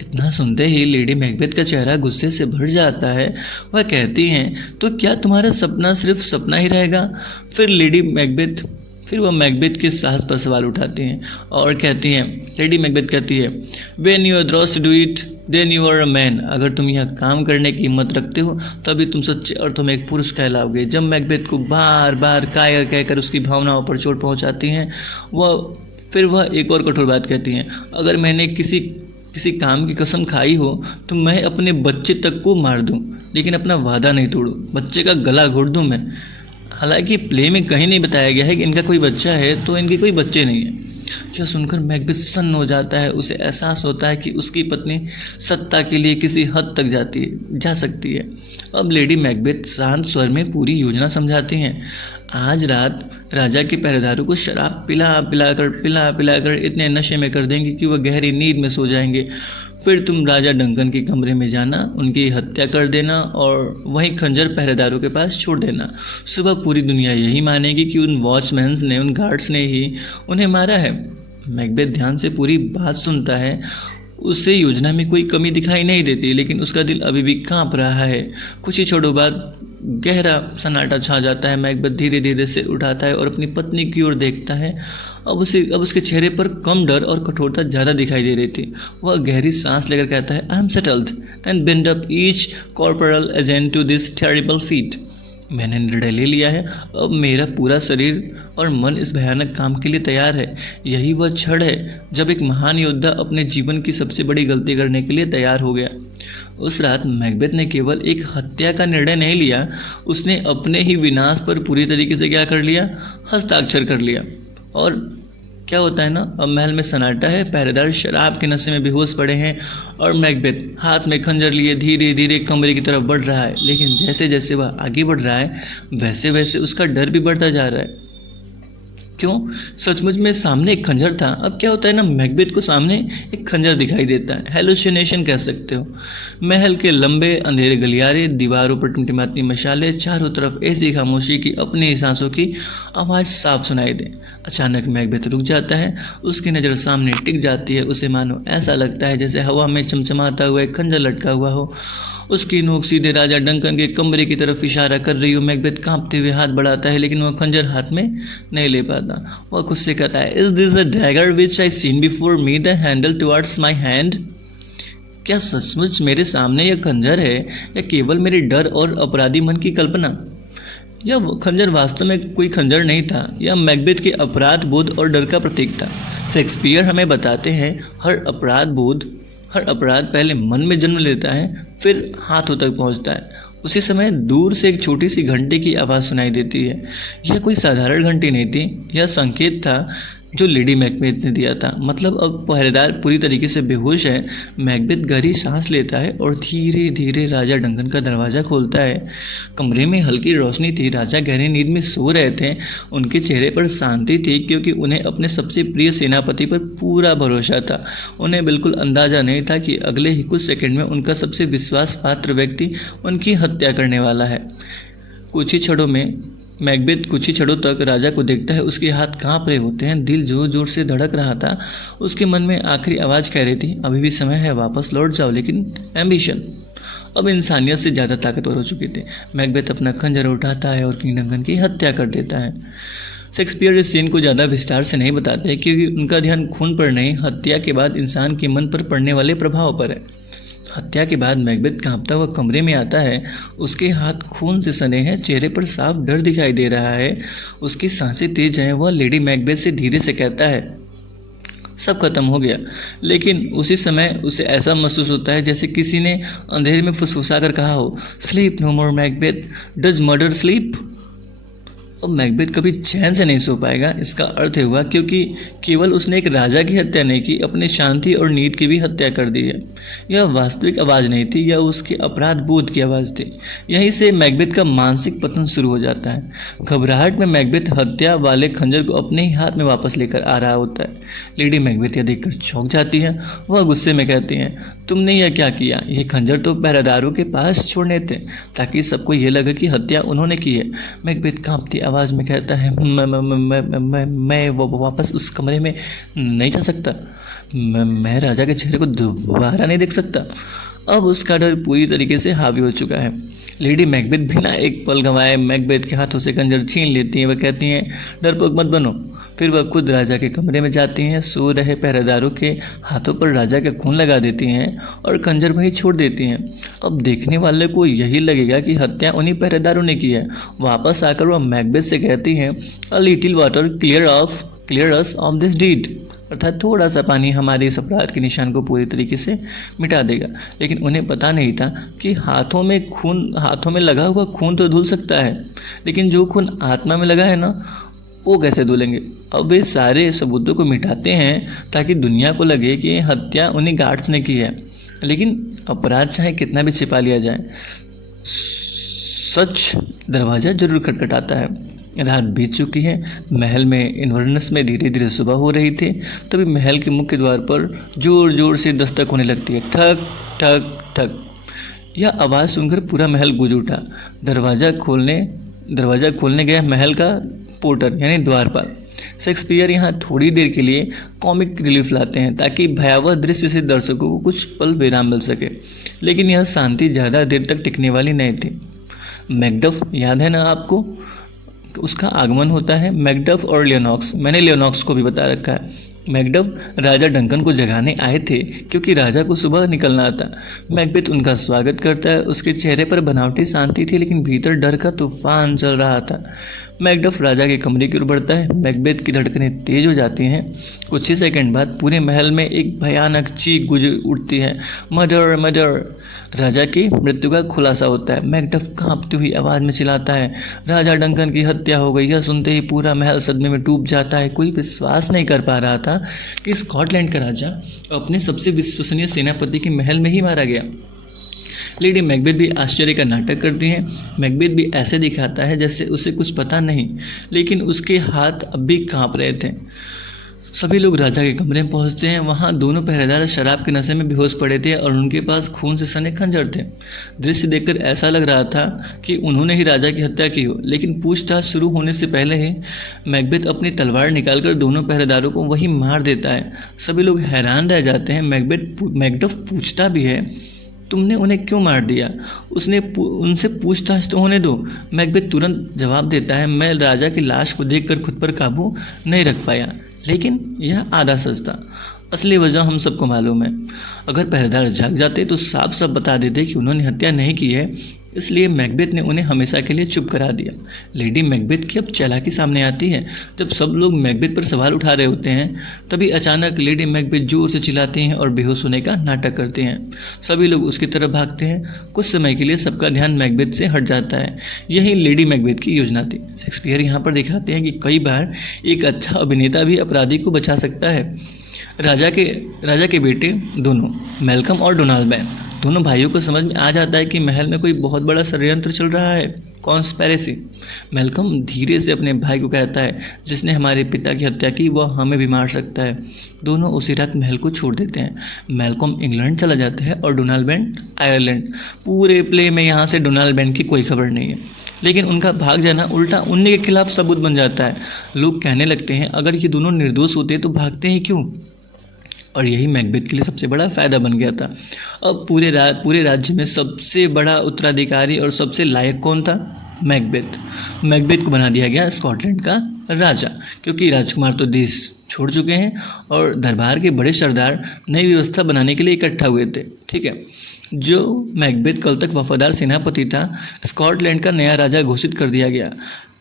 इतना सुनते ही लेडी मैकबेथ का चेहरा गुस्से से भर जाता है। वह कहती हैं, तो क्या तुम्हारा सपना सिर्फ सपना ही रहेगा? फिर वह मैकबेथ के साहस पर सवाल उठाती हैं और कहती हैं, लेडी मैकबेथ कहती है, when you are durst to do it then you are a man. अगर तुम यह काम करने की हिम्मत रखते हो तभी तुम सच्चे और तुम एक पुरुष कहलाओगे। जब मैकबेथ को बार बार कायर कहकर उसकी भावनाओं पर चोट पहुंचाती हैं, वह एक और कठोर बात कहती हैं, अगर मैंने किसी काम की कसम खाई हो तो मैं अपने बच्चे तक को मार दूं, लेकिन अपना वादा नहीं तोड़ूं, बच्चे का गला घोट दूं मैं। हालांकि प्ले में कहीं नहीं बताया गया है कि इनका कोई बच्चा है, तो इनके कोई बच्चे नहीं है। यह सुनकर मैकबेथ सन्न हो जाता है। उसे एहसास होता है कि उसकी पत्नी सत्ता के लिए किसी हद तक जा सकती है। अब लेडी मैकबेथ शांत स्वर में पूरी योजना समझाती हैं। आज रात राजा के पहरेदारों को शराब पिला पिलाकर इतने नशे में कर देंगे कि वह गहरी नींद में सो जाएंगे। फिर तुम राजा डंकन के कमरे में जाना, उनकी हत्या कर देना और वहीं खंजर पहरेदारों के पास छोड़ देना। सुबह पूरी दुनिया यही मानेगी कि उन वॉचमैन्स ने, उन गार्ड्स ने ही उन्हें मारा है। मैकबेथ ध्यान से पूरी बात सुनता है। उससे योजना में कोई कमी दिखाई नहीं देती, लेकिन उसका दिल अभी भी कांप रहा है। कुछ ही छोड़ों बाद गहरा सन्नाटा छा जाता है। मैकबेथ धीरे धीरे सिर उठाता है और अपनी पत्नी की ओर देखता है। अब उसके चेहरे पर कम डर और कठोरता ज़्यादा दिखाई दे रही थी। वह गहरी सांस लेकर कहता है, I am settled and bend up each corporal agent to this terrible feat. मैंने निर्णय ले लिया है, अब मेरा पूरा शरीर और मन इस भयानक काम के लिए तैयार है। यही वह क्षण है जब एक महान योद्धा अपने जीवन की सबसे बड़ी गलती करने के लिए तैयार हो गया। उस रात मैकबेथ ने केवल एक हत्या का निर्णय नहीं लिया, उसने अपने ही विनाश पर पूरी तरीके से क्या कर लिया, हस्ताक्षर कर लिया। और क्या होता है ना, अब महल में सन्नाटा है, पहरेदार शराब के नशे में बेहोश पड़े हैं और मैकबेथ हाथ में खंजर लिए धीरे धीरे कमरे की तरफ बढ़ रहा है। लेकिन जैसे जैसे वह आगे बढ़ रहा है वैसे वैसे उसका डर भी बढ़ता जा रहा है। क्यों? सचमुच में सामने एक खंजर था। अब क्या होता है ना, मैकबेथ को सामने एक खंजर दिखाई देता है। हेलुसिनेशन कह सकते हो। महल के लंबे अंधेरे गलियारे, दीवारों पर टिमटिमाती मशाले, चारों तरफ ऐसी खामोशी की अपनी सांसों की आवाज़ साफ सुनाई दे। अचानक मैकबेथ रुक जाता है। उसकी नज़र सामने टिक जाती है। उसे मानो ऐसा लगता है जैसे हवा में चमचमाता हुआ एक खंजर लटका हुआ हो। उसकी नोक सीधे राजा डंकन के कमरे की तरफ इशारा कर रही हो। मैकबेथ कांपते हुए हाथ बढ़ाता है, लेकिन वह खंजर हाथ में नहीं ले पाता। वह खुद से कहता है, is this a dagger which I seen before me the handle towards my hand. क्या सचमुच मेरे सामने यह खंजर है या केवल मेरे डर और अपराधी मन की कल्पना? यह खंजर वास्तव में कोई खंजर नहीं था, यह मैकबेथ के अपराध बोध और डर का प्रतीक था। शेक्सपियर हमें बताते हैं, हर अपराध पहले मन में जन्म लेता है, फिर हाथों तक पहुंचता है। उसी समय दूर से एक छोटी सी घंटे की आवाज़ सुनाई देती है। यह कोई साधारण घंटी नहीं थी, यह संकेत था जो लेडी मैकबेथ ने दिया था। मतलब अब पहरेदार पूरी तरीके से बेहोश है। मैकबेथ गहरी सांस लेता है और धीरे धीरे राजा डंकन का दरवाज़ा खोलता है। कमरे में हल्की रोशनी थी। राजा गहरी नींद में सो रहे थे। उनके चेहरे पर शांति थी, क्योंकि उन्हें अपने सबसे प्रिय सेनापति पर पूरा भरोसा था। उन्हें बिल्कुल अंदाजा नहीं था कि अगले ही कुछ सेकंड में उनका सबसे विश्वास पात्र व्यक्ति उनकी हत्या करने वाला है। कुछ ही क्षणों में मैकबेथ कुछ ही क्षणों तक राजा को देखता है। उसके हाथ कांप रहे होते हैं, दिल जोर जोर से धड़क रहा था। उसके मन में आखिरी आवाज़ कह रही थी, अभी भी समय है, वापस लौट जाओ। लेकिन एम्बिशन अब इंसानियत से ज़्यादा ताकतवर हो चुके थे। मैकबेथ अपना खंजर उठाता है और किंग डंकन की हत्या कर देता है। शेक्सपियर इस सीन को ज़्यादा विस्तार से नहीं बताते, क्योंकि उनका ध्यान खून पर नहीं, हत्या के बाद इंसान के मन पर पड़ने वाले प्रभाव पर है। हत्या के बाद मैकबेथ कांपता हुआ कमरे में आता है। उसके हाथ खून से सने हैं, चेहरे पर साफ डर दिखाई दे रहा है। उसकी सांसें तेज हैं। वह लेडी मैकबेथ से धीरे से कहता है, सब खत्म हो गया। लेकिन उसी समय उसे ऐसा महसूस होता है जैसे किसी ने अंधेरे में फुसफुसा कर कहा हो, sleep no more Macbeth, does murder sleep. अब मैकबेथ कभी चैन से नहीं सो पाएगा। इसका अर्थ हुआ क्योंकि केवल उसने एक राजा की हत्या नहीं की, अपने शांति और नींद की भी हत्या कर दी है। यह वास्तविक आवाज़ नहीं थी, यह उसके अपराध बोध की आवाज़ थी। यहीं से मैकबेथ का मानसिक पतन शुरू हो जाता है। घबराहट में मैकबेथ हत्या वाले खंजर को अपने ही हाथ में वापस लेकर आ रहा होता है। लेडी मैकबेथ यह देखकर चौंक जाती है। वह गुस्से में कहती हैं, तुमने यह क्या किया? ये खंजर तो पहरेदारों के पास छोड़ने थे, ताकि सबको ये लगे कि हत्या उन्होंने की है। मैकबेथ कांपती आवाज़ में कहता है, मैं वापस उस कमरे में नहीं जा सकता। मैं राजा के चेहरे को दोबारा नहीं देख सकता। अब उसका डर पूरी तरीके से हावी हो चुका है। लेडी मैकबेथ बिना एक पल गंवाए मैकबेथ के हाथों से खंजर छीन लेती हैं। वह कहती हैं, डरपोक मत बनो। फिर वह खुद राजा के कमरे में जाती हैं, सो रहे पहरेदारों के हाथों पर राजा का खून लगा देती हैं और खंजर वहीं छोड़ देती हैं। अब देखने वाले को यही लगेगा कि हत्या उन्हीं पहरेदारों ने की है। वापस आकर वह मैकबेथ से कहती हैं, a little water clear us of this deed, अर्थात थोड़ा सा पानी हमारे इस अपराध के निशान को पूरी तरीके से मिटा देगा। लेकिन उन्हें पता नहीं था कि हाथों में लगा हुआ खून तो धुल सकता है, लेकिन जो खून आत्मा में लगा है ना, वो कैसे धुलेंगे। अब वे सारे सबूतों को मिटाते हैं ताकि दुनिया को लगे कि हत्या उन्हीं गार्ड्स ने की है। लेकिन अपराध चाहे कितना भी छिपा लिया जाए, सच दरवाज़ा जरूर खटखटाता है। रात बीत चुकी है। महल में इन्वर्नस में धीरे धीरे सुबह हो रही थी। तभी महल के मुख्य द्वार पर जोर जोर से दस्तक होने लगती है। ठक ठक ठक। यह आवाज़ सुनकर पूरा महल गूंज उठा। दरवाज़ा खोलने गया महल का पोर्टर यानी द्वारपाल। शेक्सपियर यहाँ थोड़ी देर के लिए कॉमिक रिलीफ लाते हैं ताकि भयावह दृश्य से दर्शकों को कुछ पल विराम मिल सके। लेकिन यह शांति ज़्यादा देर तक टिकने वाली नहीं थी। मैकडफ याद है ना आपको? उसका आगमन होता है मैकडफ और लियोनॉक्स। मैंने लियोनॉक्स को भी बता रखा है। मैकडफ राजा डंकन को जगाने आए थे क्योंकि राजा को सुबह निकलना था। मैकबेथ उनका स्वागत करता है। उसके चेहरे पर बनावटी शांति थी, लेकिन भीतर डर का तूफान चल रहा था। मैकडफ राजा के कमरे की ओर बढ़ता है। मैकबेथ की धड़कनें तेज हो जाती हैं। कुछ ही सेकंड बाद पूरे महल में एक भयानक चीख गूंज उठती है, मर्डर मर्डर। राजा की मृत्यु का खुलासा होता है। मैकडफ कांपती हुई आवाज़ में चिल्लाता है, राजा डंकन की हत्या हो गई। यह सुनते ही पूरा महल सदमे में डूब जाता है। कोई विश्वास नहीं कर पा रहा था कि स्कॉटलैंड का राजा अपने सबसे विश्वसनीय सेनापति के महल में ही मारा गया। लेडी मैकबेथ भी आश्चर्य का नाटक करती हैं। मैकबेथ भी ऐसे दिखाता है जैसे उसे कुछ पता नहीं, लेकिन उसके हाथ अब भी कांप रहे थे। सभी लोग राजा के कमरे में पहुंचते हैं। वहां दोनों पहरेदार शराब के नशे में बेहोश पड़े थे और उनके पास खून से सने खंजर थे। दृश्य देखकर ऐसा लग रहा था कि उन्होंने ही राजा की हत्या की हो। लेकिन पूछताछ शुरू होने से पहले ही मैकबेथ अपनी तलवार निकालकर दोनों पहरेदारों को वहीं मार देता है। सभी लोग हैरान रह जाते हैं। मैकडफ पूछता भी है, तुमने उन्हें क्यों मार दिया? उनसे पूछताछ तो होने दो। मैकबेथ तुरंत जवाब देता है, मैं राजा की लाश को देखकर खुद पर काबू नहीं रख पाया। लेकिन यह आधा सच था। असली वजह हम सबको मालूम है। अगर पहरेदार जाग जाते तो साफ साफ बता देते कि उन्होंने हत्या नहीं की है। इसलिए मैकबेथ ने उन्हें हमेशा के लिए चुप करा दिया। लेडी मैकबेथ की अब चालाकी सामने आती है। जब सब लोग मैकबेथ पर सवाल उठा रहे होते हैं, तभी अचानक लेडी मैकबेथ जोर से चिल्लाती हैं और बेहोश होने का नाटक करती हैं। सभी लोग उसकी तरफ भागते हैं। कुछ समय के लिए सबका ध्यान मैकबेथ से हट जाता है। यही लेडी मैकबेथ की योजना थी। शेक्सपियर यहाँ पर दिखाते हैं कि कई बार एक अच्छा अभिनेता भी अपराधी को बचा सकता है। राजा के बेटे दोनों, मैल्कम और डोनाल्ड दोनों भाइयों को समझ में आ जाता है कि महल में कोई बहुत बड़ा षड्यंत्र चल रहा है, कॉन्स्पिरेसी। मैल्कम धीरे से अपने भाई को कहता है, जिसने हमारे पिता की हत्या की वह हमें भी मार सकता है। दोनों उसी रात महल को छोड़ देते हैं। मैल्कम इंग्लैंड चला जाता है और डोनाल्ड आयरलैंड। पूरे प्ले में यहाँ से डोनाल्ड की कोई खबर नहीं है, लेकिन उनका भाग जाना उल्टा उन्हीं के खिलाफ सबूत बन जाता है। लोग कहने लगते हैं, अगर ये दोनों निर्दोष होते तो भागते ही क्यों? और यही मैकबेथ के लिए सबसे बड़ा फायदा बन गया था। अब पूरे राज्य में सबसे बड़ा उत्तराधिकारी और सबसे लायक कौन था? मैकबेथ को बना दिया गया स्कॉटलैंड का राजा, क्योंकि राजकुमार तो देश छोड़ चुके हैं और दरबार के बड़े सरदार नई व्यवस्था बनाने के लिए इकट्ठा हुए थे। ठीक है, जो मैकबेथ कल तक वफादार सेनापति था, स्कॉटलैंड का नया राजा घोषित कर दिया गया।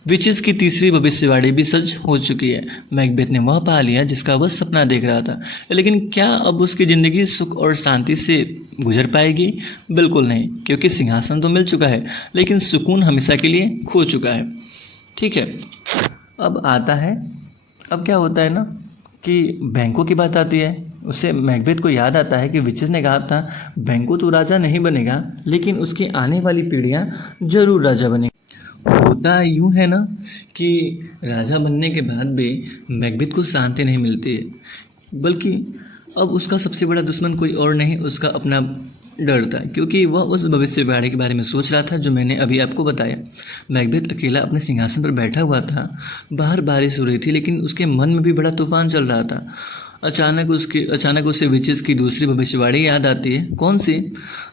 विचेस की तीसरी भविष्यवाणी भी सच हो चुकी है। मैकबेथ ने वह पा लिया जिसका वह सपना देख रहा था। लेकिन क्या अब उसकी ज़िंदगी सुख और शांति से गुजर पाएगी? बिल्कुल नहीं, क्योंकि सिंहासन तो मिल चुका है, लेकिन सुकून हमेशा के लिए खो चुका है। ठीक है, अब क्या होता है ना कि बैंको की बात आती है। उससे मैकबेथ को याद आता है कि विचेस ने कहा था, बैंको तो राजा नहीं बनेगा, लेकिन उसकी आने वाली पीढ़ियाँ जरूर राजा बनेगी। होता यूँ है ना कि राजा बनने के बाद भी मैकबेथ को शांति नहीं मिलती है, बल्कि अब उसका सबसे बड़ा दुश्मन कोई और नहीं, उसका अपना डर था, क्योंकि वह उस भविष्यवाणी के बारे में सोच रहा था जो मैंने अभी आपको बताया। मैकबेथ अकेला अपने सिंहासन पर बैठा हुआ था। बाहर बारिश हो रही थी, लेकिन उसके मन में भी बड़ा तूफान चल रहा था। अचानक उसे विचेस की दूसरी भविष्यवाणी याद आती है। कौन सी?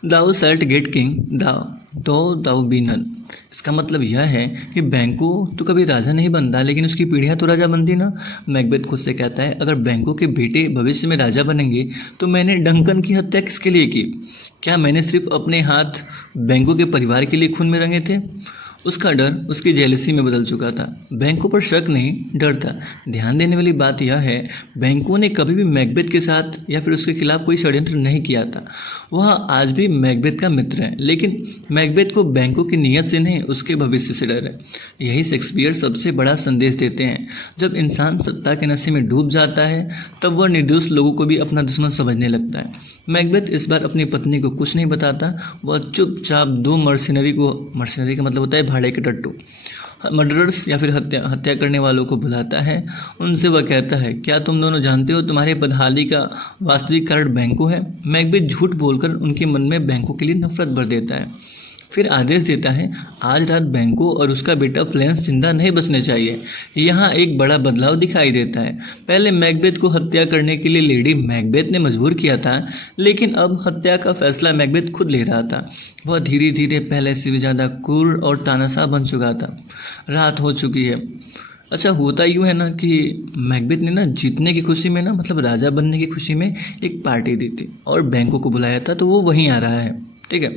दाउ शल्ट गेट किंग दाउ बी नन। इसका मतलब यह है कि बैंको तो कभी राजा नहीं बनता, लेकिन उसकी पीढ़ियां तो राजा बनती ना। मैकबेथ खुद से कहता है, अगर बैंको के बेटे भविष्य में राजा बनेंगे तो मैंने डंकन की हत्या किसके लिए की? क्या मैंने सिर्फ अपने हाथ बैंको के परिवार के लिए खून में रंगे थे? उसका डर उसकी जेलसी में बदल चुका था। बैंको पर शक नहीं, डर था। ध्यान देने वाली बात यह है, बैंको ने कभी भी मैकबेथ के साथ या फिर उसके खिलाफ कोई षड्यंत्र नहीं किया था। वह आज भी मैकबेथ का मित्र है, लेकिन मैकबेथ को बैंको की नीयत से नहीं, उसके भविष्य से डर है। यही शेक्सपियर सबसे बड़ा संदेश देते हैं। जब इंसान सत्ता के नशे में डूब जाता है, तब वह निर्दोष लोगों को भी अपना दुश्मन समझने लगता है। मैकबेथ इस बार अपनी पत्नी को कुछ नहीं बताता। वह चुपचाप दो मर्सिनरी का मतलब होता है भाड़े के टट्टू, मर्डरर्स या फिर हत्या करने वालों को बुलाता है। उनसे वह कहता है, क्या तुम दोनों जानते हो तुम्हारे बदहाली का वास्तविक कारण बैंको है? मैकबेथ झूठ बोलकर उनके मन में बैंको के लिए नफरत भर देता है। फिर आदेश देता है, आज रात बैंको और उसका बेटा फ्लेंस जिंदा नहीं बचने चाहिए। यहाँ एक बड़ा बदलाव दिखाई देता है। पहले मैकबेथ को हत्या करने के लिए लेडी मैकबेथ ने मजबूर किया था, लेकिन अब हत्या का फैसला मैकबेथ खुद ले रहा था। वह धीरे धीरे पहले से भी ज़्यादा क्रूर और तानाशाह बन चुका था। रात हो चुकी है। अच्छा, होता यूँ है ना कि मैकबेथ ने ना जीतने की खुशी में ना, मतलब राजा बनने की खुशी में एक पार्टी दी थी और बैंको को बुलाया था, तो वो वहीं आ रहा है। ठीक है,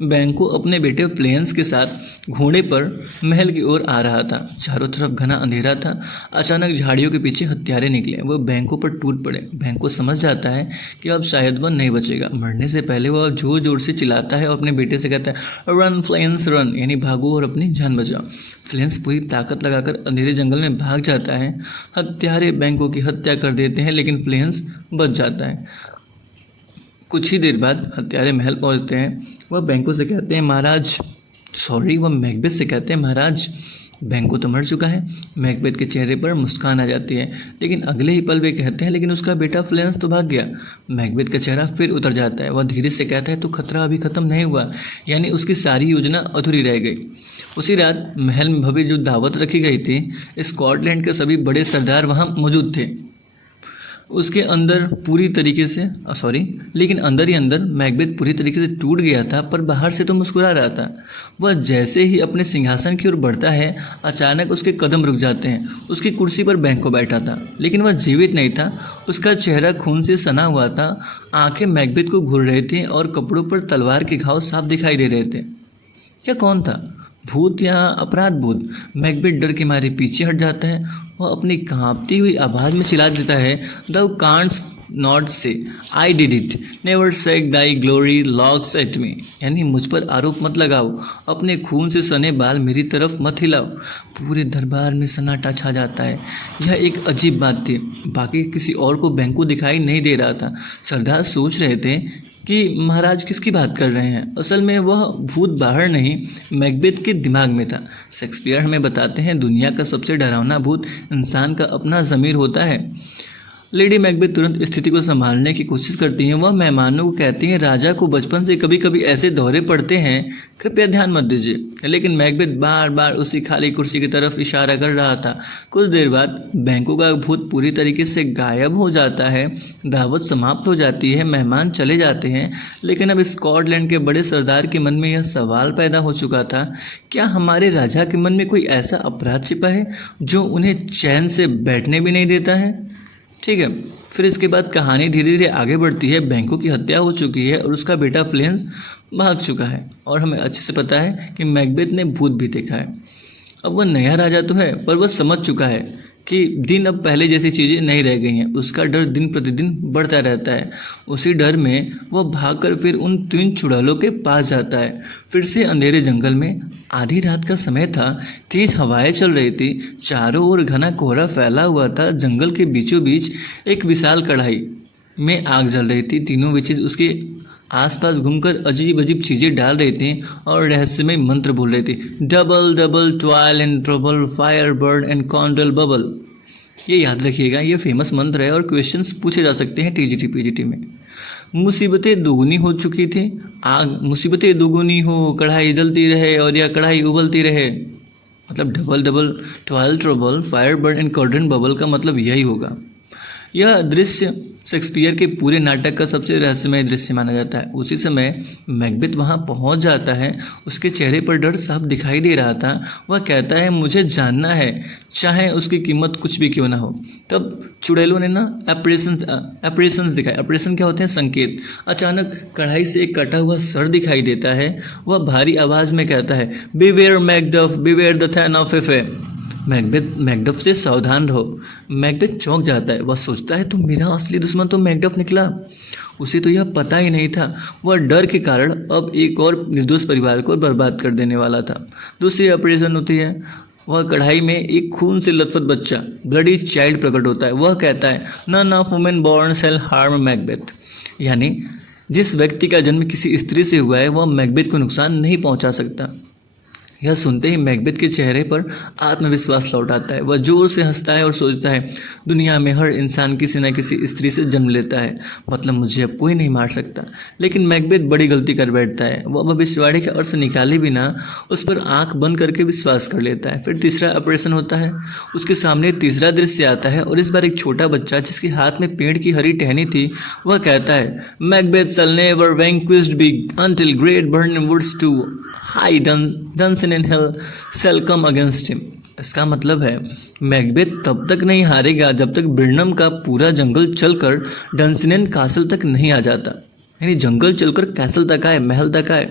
बैंको अपने बेटे प्लेन्स के साथ घोड़े पर महल की ओर आ रहा था। चारों तरफ घना अंधेरा था। अचानक झाड़ियों के पीछे हत्यारे निकले। वह बैंको पर टूट पड़े। बैंको समझ जाता है कि अब शायद वह नहीं बचेगा। मरने से पहले वह जोर जोर से चिल्लाता है और अपने बेटे से कहता है, रन फ्लेंस रन, यानी भागो और अपनी जान बचाओ। फ्लेंस पूरी ताकत लगाकर अंधेरे जंगल में भाग जाता है। हत्यारे बैंको की हत्या कर देते हैं, लेकिन फ्लेंस बच जाता है। कुछ ही देर बाद हत्यारे महल पहुंचते हैं। वह बैंको से कहते हैं, वह मैकबेथ से कहते हैं, महाराज बैंको तो मर चुका है। मैकबेथ के चेहरे पर मुस्कान आ जाती है, लेकिन अगले ही पल वे कहते हैं, लेकिन उसका बेटा फ्लेंस तो भाग गया। मैकबेथ का चेहरा फिर उतर जाता है। वह धीरे से कहता है, तो खतरा अभी खत्म नहीं हुआ, यानी उसकी सारी योजना अधूरी रह गई। उसी रात महल में भव्य जो दावत रखी गई थी, स्कॉटलैंड के सभी बड़े सरदार वहाँ मौजूद थे। उसके अंदर पूरी तरीके से लेकिन अंदर ही अंदर मैकबेथ पूरी तरीके से टूट गया था, पर बाहर से तो मुस्कुरा रहा था। वह जैसे ही अपने सिंहासन की ओर बढ़ता है, अचानक उसके कदम रुक जाते हैं। उसकी कुर्सी पर बैंको बैठा था, लेकिन वह जीवित नहीं था। उसका चेहरा खून से सना हुआ था। आंखें मैकबेथ को घूर रहे थे और कपड़ों पर तलवार के घाव साफ दिखाई दे रहे थे। यह कौन था, भूत या अपराध बोध? मैकबेथ डर के मारे पीछे हट जाता है। वह अपनी कांपती हुई आवाज में चिल्ला देता है, "Thou canst not say I did it. Never shake thy glory locks at me." यानी मुझ पर आरोप मत लगाओ, अपने खून से सने बाल मेरी तरफ मत हिलाओ। पूरे दरबार में सन्नाटा छा जाता है। यह एक अजीब बात थी, बाकी किसी और को बैंको दिखाई नहीं दे रहा था। सरदार सोच रहे थे कि महाराज किसकी बात कर रहे हैं। असल में वह भूत बाहर नहीं, मैकबेथ के दिमाग में था। शेक्सपियर हमें बताते हैं दुनिया का सबसे डरावना भूत इंसान का अपना ज़मीर होता है। लेडी मैकबेथ तुरंत स्थिति को संभालने की कोशिश करती हैं। वह मेहमानों को कहती हैं, राजा को बचपन से कभी कभी ऐसे दौरे पड़ते हैं, कृपया ध्यान मत दीजिए। लेकिन मैकबेथ बार बार उसी खाली कुर्सी की तरफ इशारा कर रहा था। कुछ देर बाद बैंकों का भूत पूरी तरीके से गायब हो जाता है। दावत समाप्त हो जाती है, मेहमान चले जाते हैं। लेकिन अब स्कॉटलैंड के बड़े सरदार के मन में यह सवाल पैदा हो चुका था, क्या हमारे राजा के मन में कोई ऐसा अपराध छिपा है जो उन्हें चैन से बैठने भी नहीं देता है? ठीक है, फिर इसके बाद कहानी धीरे धीरे आगे बढ़ती है। बैंको की हत्या हो चुकी है और उसका बेटा फ्लेंस भाग चुका है और हमें अच्छे से पता है कि मैकबेथ ने भूत भी देखा है। अब वह नया राजा तो है, पर वह समझ चुका है कि दिन अब पहले जैसी चीज़ें नहीं रह गई हैं। उसका डर दिन प्रतिदिन बढ़ता रहता है। उसी डर में वह भागकर फिर उन 3 चुड़ैलों के पास जाता है। फिर से अंधेरे जंगल में आधी रात का समय था। तेज हवाएं चल रही थी, चारों ओर घना कोहरा फैला हुआ था। जंगल के बीचों बीच एक विशाल कढ़ाई में आग जल रही थी। तीनों विचेज उसके आसपास घूमकर अजीब अजीब चीजें डाल रहे थे और रहस्यमय मंत्र बोल रहे थे। Double double toil and trouble, fire burn and cauldron bubble. ये याद रखिएगा, ये फेमस मंत्र है और क्वेश्चंस पूछे जा सकते हैं टीजीटी पीजीटी में। मुसीबतें दोगुनी हो चुकी थी। आग मुसीबतें दोगुनी हो, कढ़ाई जलती रहे और यह कढ़ाई उबलती रहे। मतलब double double toil trouble, fire burn and cauldron bubble का मतलब यही होगा। यह दृश्य शेक्सपियर के पूरे नाटक का सबसे रहस्यमय दृश्य माना जाता है। उसी समय मैकबेथ वहां पहुंच जाता है। उसके चेहरे पर डर साफ दिखाई दे रहा था। वह कहता है, मुझे जानना है, चाहे उसकी कीमत कुछ भी क्यों ना हो। तब चुड़ैलों ने ना एप्रेशंस दिखाए। एप्रेशन क्या होते हैं? संकेत। अचानक कढ़ाई से एक कटा हुआ सर दिखाई देता है। वह भारी आवाज में कहता है, beware Macduff, beware the thane of एफे। Macduff से सावधान रहो। मैकबेथ चौंक जाता है। वह सोचता है, तो मेरा असली दुश्मन तो मैकडफ निकला। उसे तो यह पता ही नहीं था। वह डर के कारण अब एक और निर्दोष परिवार को बर्बाद कर देने वाला था। दूसरी ऑपरेशन होती है। वह कढ़ाई में एक खून से लथपथ बच्चा, ब्लडी चाइल्ड, प्रकट होता है। वह कहता है, none of women born shall harm Macbeth. यानी जिस व्यक्ति का जन्म किसी स्त्री से हुआ है वह मैकबेथ को नुकसान नहीं पहुंचा सकता। यह सुनते ही मैकबेथ के चेहरे पर आत्मविश्वास लौट आता है। वह जोर से हंसता है और सोचता है, दुनिया में हर इंसान किसी न किसी स्त्री से जन्म लेता है, मतलब मुझे अब कोई नहीं मार सकता। लेकिन मैकबेथ बड़ी गलती कर बैठता है। वह भविष्यवाणी के अर्थ निकाले बिना उस पर आंख बंद करके विश्वास कर लेता है। फिर तीसरा ऑपरेशन होता है। उसके सामने तीसरा दृश्य आता है और इस बार एक छोटा बच्चा जिसके हाथ में पेड़ की हरी टहनी थी, वह कहता है, Macbeth shall never vanquished be until great burning woods to high Dunsin in hell shall come against him। इसका मतलब है मैकबेथ तब तक नहीं हारेगा जब तक बिर्नम का पूरा जंगल चलकर डंसिनेन कासल तक नहीं आ जाता। यानी जंगल चलकर कैसल तक आए, महल तक आए।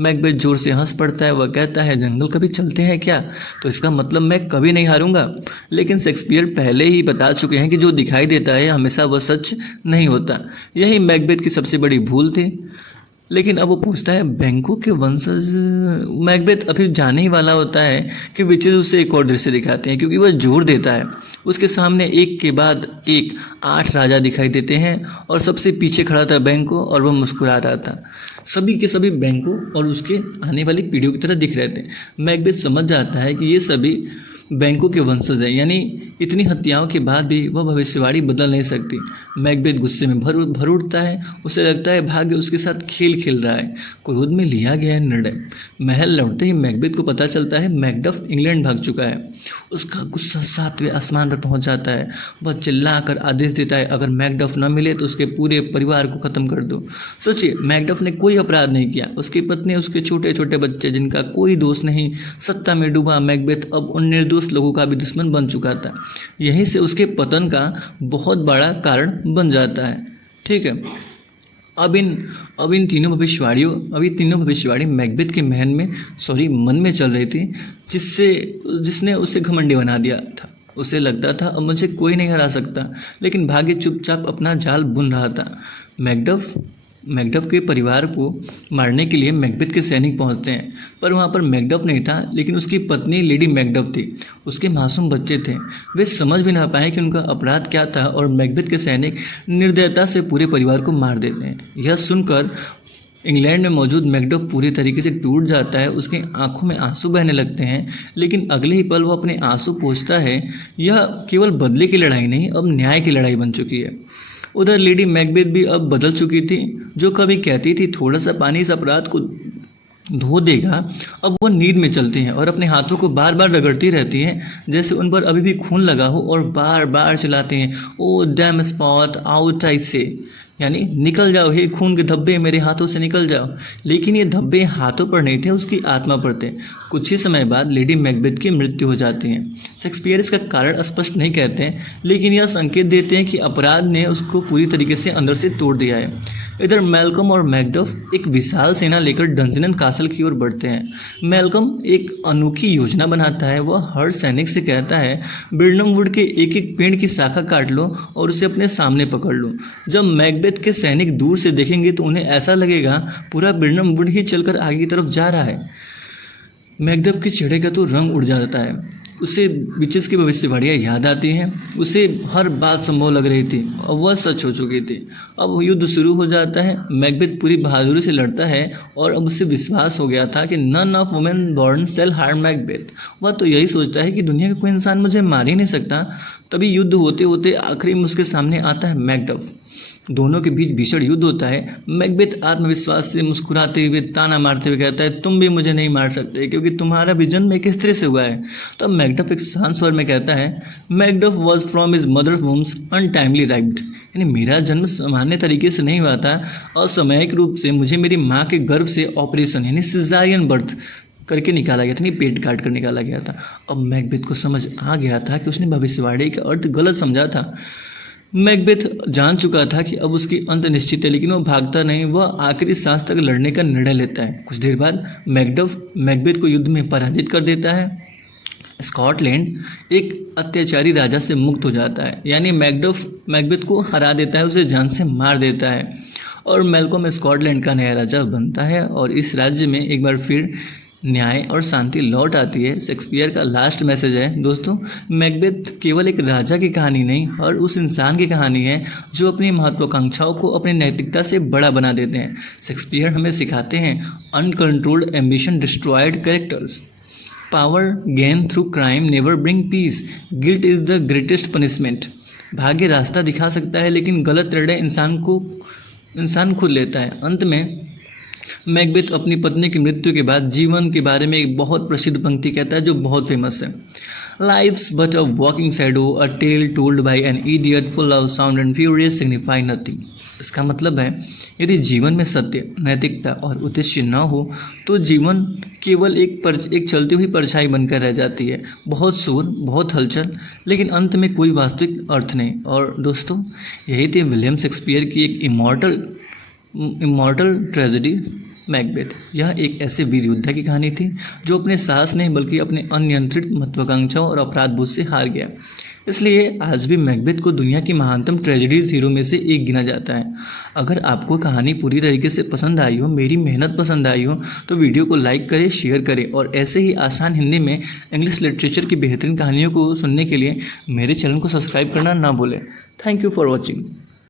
मैकबेथ जोर से हंस पड़ता है। वह कहता है, जंगल कभी चलते हैं क्या? तो इसका मतलब मैं कभी नहीं हारूंगा। लेकिन शेक्सपियर पहले ही बता चुके हैं कि जो दिखाई देता है हमेशा वह सच नहीं होता। यही मैकबेथ की सबसे बड़ी भूल थी। लेकिन अब वो पूछता है, बैंकों के वंशज। मैकबेथ अभी जाने ही वाला होता है कि विचेज उसे एक और दृश्य दिखाते हैं, क्योंकि वह जोर देता है। उसके सामने एक के बाद एक 8 राजा दिखाई देते हैं और सबसे पीछे खड़ा था बैंको और वह मुस्कुरा रहा था। सभी के सभी बैंको और उसके आने वाली पीढ़ियों की तरह दिख रहे थे। मैकबेथ समझ जाता है कि ये सभी बैंकों के वंशज है, यानी इतनी हत्याओं के बाद भी वह भविष्यवाणी बदल नहीं सकती। मैकबेथ गुस्से में भर उठता है। उसे लगता है भाग्य उसके साथ खेल खेल रहा है। क्रोध में लिया गया निर्णय। महल लौटते ही मैकबेथ को पता चलता है मैकडफ इंग्लैंड भाग चुका है। उसका गुस्सा 7वें आसमान पर पहुंच जाता है। वह चिल्लाकर आदेश देता है, अगर मैकडफ न मिले तो उसके पूरे परिवार को खत्म कर दो। सोचिए, मैकडफ ने कोई अपराध नहीं किया। उसकी पत्नी, उसके छोटे छोटे बच्चे जिनका कोई दोष नहीं, सत्ता में डूबा मैकबेथ अब उन निर्दोष लोगों का भी दुश्मन बन चुका था। यहीं से उसके पतन का बहुत बड़ा कारण बन जाता है। ठीक है, अब इन तीनों भविष्यवाणी मैकबेथ के मन में चल रही थी, जिसने उसे घमंडी बना दिया था। उसे लगता था अब मुझे कोई नहीं हरा सकता, लेकिन भाग्य चुपचाप अपना जाल बुन रहा था। मैकडफ के परिवार को मारने के लिए मैकबेथ के सैनिक पहुंचते हैं, पर वहां पर मैकडफ नहीं था, लेकिन उसकी पत्नी लेडी मैकडफ थी। उसके मासूम बच्चे थे। वे समझ भी ना पाए कि उनका अपराध क्या था, और मैकबेथ के सैनिक निर्दयता से पूरे परिवार को मार देते हैं। यह सुनकर इंग्लैंड में मौजूद मैकडफ पूरी तरीके से टूट जाता है। उसकी आंखों में आंसू बहने लगते हैं, लेकिन अगले ही पल वो अपने आंसू पोंछता है। यह केवल बदले की लड़ाई नहीं, अब न्याय की लड़ाई बन चुकी है। उधर लेडी मैकबेथ भी अब बदल चुकी थी। जो कभी कहती थी थोड़ा सा पानी इस अपराध को धो देगा, अब वो नींद में चलती हैं और अपने हाथों को बार बार रगड़ती रहती हैं, जैसे उन पर अभी भी खून लगा हो, और बार बार चिल्लाती हैं, oh damn spot out I से, यानी निकल जाओ, हे खून के धब्बे मेरे हाथों से निकल जाओ। लेकिन ये धब्बे हाथों पर नहीं थे, उसकी आत्मा पर थे। कुछ ही समय बाद लेडी मैकबेथ की मृत्यु हो जाती है। शेक्सपियर इसका कारण स्पष्ट नहीं कहते हैं, लेकिन यह संकेत देते हैं कि अपराध ने उसको पूरी तरीके से अंदर से तोड़ दिया है। इधर मैल्कम और मैकडफ एक विशाल सेना लेकर डंजन कासल की ओर बढ़ते हैं। मैल्कम एक अनोखी योजना बनाता है। वह हर सैनिक से कहता है, बिर्नम वुड के एक एक पेड़ की शाखा काट लो और उसे अपने सामने पकड़ लो। जब मैकबेथ के सैनिक दूर से देखेंगे तो उन्हें ऐसा लगेगा पूरा बिर्नम वुड ही चलकर आगे की तरफ जा रहा है। मैकडफ के चेहरे का तो रंग उड़ जाता है। उसे विचेस की भविष्यवाणियाँ याद आती हैं। उसे हर बात संभव लग रही थी और वह सच हो चुकी थी। अब युद्ध शुरू हो जाता है। मैकबेथ पूरी बहादुरी से लड़ता है और अब उसे विश्वास हो गया था कि none of women born shall harm Macbeth. वह तो यही सोचता है कि दुनिया का कोई इंसान मुझे मार ही नहीं सकता। तभी युद्ध होते होते आखिरी में उसके सामने आता है मैकडफ। दोनों के बीच भीषण युद्ध होता है। मैकबेथ आत्मविश्वास से मुस्कुराते हुए ताना मारते हुए कहता है, तुम भी मुझे नहीं मार सकते क्योंकि तुम्हारा भी जन्म एक स्त्री से हुआ है। तब मैकडफ एक शांत स्वर में कहता है, Macduff was from his mother's womb untimely ripped, यानी मेरा जन्म सामान्य तरीके से नहीं हुआ था, असामयिक रूप से मुझे मेरी माँ के गर्भ से ऑपरेशन यानी सिजारियन बर्थ करके निकाला गया था, नहीं पेट काट कर निकाला गया था। अब मैकबेथ को समझ आ गया था कि उसने भविष्यवाणी का अर्थ गलत समझा था। मैकबेथ जान चुका था कि अब उसकी अंत निश्चित है, लेकिन वह भागता नहीं, वह आखिरी सांस तक लड़ने का निर्णय लेता है। कुछ देर बाद मैकडफ मैकबेथ को युद्ध में पराजित कर देता है। स्कॉटलैंड एक अत्याचारी राजा से मुक्त हो जाता है, यानी मैकबेथ को हरा देता है, उसे जान से मार देता है और मैल्कम स्कॉटलैंड का नया राजा बनता है और इस राज्य में एक बार फिर न्याय और शांति लौट आती है। शेक्सपियर का लास्ट मैसेज है दोस्तों, मैकबेथ केवल एक राजा की कहानी नहीं और उस इंसान की कहानी है जो अपनी महत्वाकांक्षाओं को अपनी नैतिकता से बड़ा बना देते हैं। शेक्सपियर हमें सिखाते हैं, uncontrolled ambition destroyed characters, power gain through crime never bring peace, guilt is the greatest punishment. भाग्य रास्ता दिखा सकता है, लेकिन गलत निर्णय इंसान खुद लेता है। अंत में मैकबेथ अपनी पत्नी की मृत्यु के बाद जीवन के बारे में एक बहुत प्रसिद्ध पंक्ति कहता है जो बहुत फेमस है, life's but a walking shadow, a tale told by an idiot full of sound and furious signify nothing. इसका मतलब है, यदि जीवन में सत्य, नैतिकता और उद्देश्य न हो तो जीवन केवल एक चलती हुई परछाई बनकर रह जाती है। बहुत शोर, बहुत हलचल, लेकिन अंत में कोई वास्तविक अर्थ नहीं। और दोस्तों, यही थी विलियम शेक्सपियर की एक इमॉर्टल ट्रेजेडी मैकबेथ। यह एक ऐसे वीर योद्धा की कहानी थी जो अपने साहस नहीं बल्कि अपने अनियंत्रित महत्वाकांक्षाओं और अपराध बोध से हार गया। इसलिए आज भी मैकबेथ को दुनिया की महानतम ट्रेजेडीज हीरो में से एक गिना जाता है। अगर आपको कहानी पूरी तरीके से पसंद आई हो, मेरी मेहनत पसंद आई हो, तो वीडियो को लाइक करें, शेयर करें और ऐसे ही आसान हिंदी में इंग्लिश लिटरेचर की बेहतरीन कहानियों को सुनने के लिए मेरे चैनल को सब्सक्राइब करना ना भूलें। Thank you for watching.